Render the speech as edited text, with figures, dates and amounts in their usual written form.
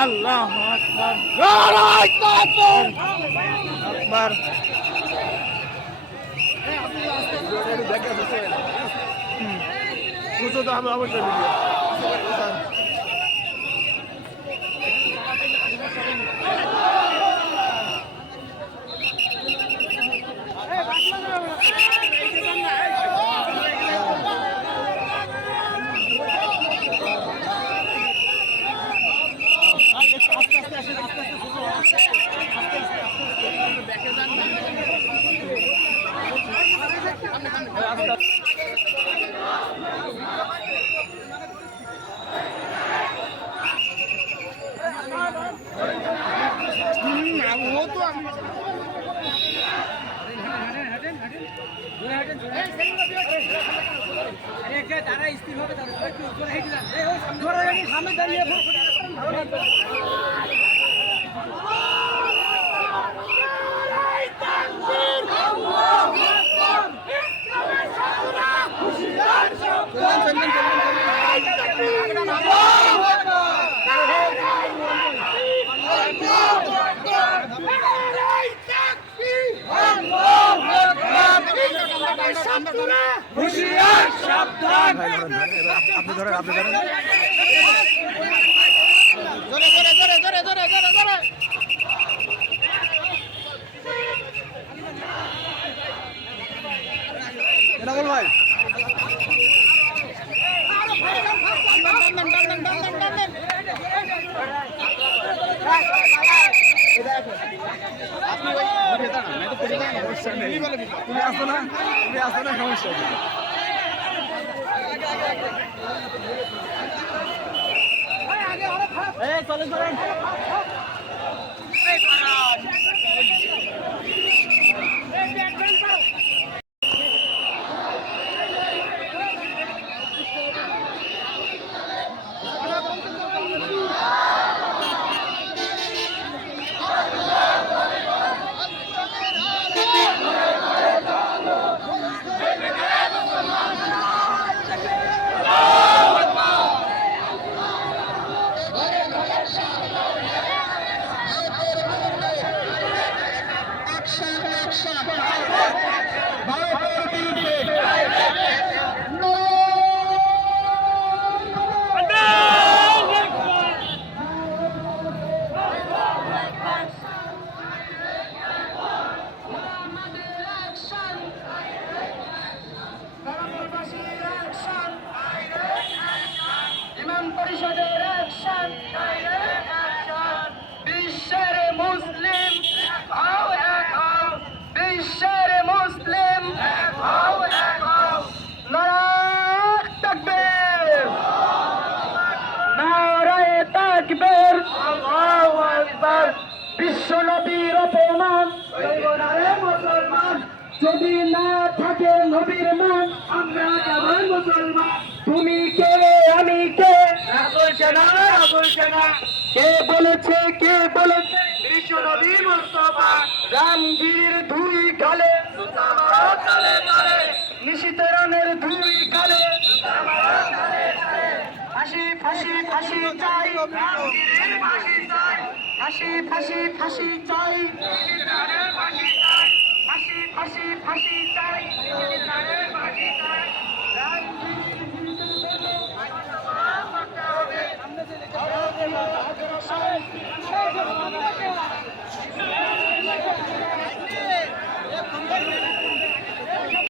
আল্লাহু আকবার, নারায়ে তাকবীর, আকবার। বুঝো তো আমি অবশ্যই ভিডিও সামনে দাঁড়িয়ে হুশিয়ার সাবধান। আপনি ধরেন, আপনি ধরেন। জোরে জোরে জোরে জোরে জোরে জোরে জোরে। এটা বল ভাই। আপনি ওই ঘুরে দাঁড়ান, না তো পড়ে যান, সমস্যা নেই। তুমি আসো না, তুমি আসো না, সমস্যা নেই। এই চলে চলেন। পরিষদের অ্যাকশন, বিশ্বের মুসলিম হও এক হও, বিশ্বের মুসলিম হও এক হও। নারায়ে তাকবীর, নারায়ে তাকবীর, আল্লাহু আকবার। বিশ্ব নবীর অপমান সইব না রে মুসলমান, যদি না থাকে নবীর মান আমরা কেমন মুসলমান। তুমি কে আমি কে, রাসূল সেনা রাসূল সেনা, কে বলেছে বিশ্ব নবী মুস্তাফা। রামগির দুই গালে নিশিত রানের দুই গালে, ফাঁসি ফাঁসি ফাঁসি চাই, রামগিরের ফাঁসি চাই, ফাঁসি ফাঁসি ফাঁসি চাই, ফাঁসি ফাঁসি ফাঁসি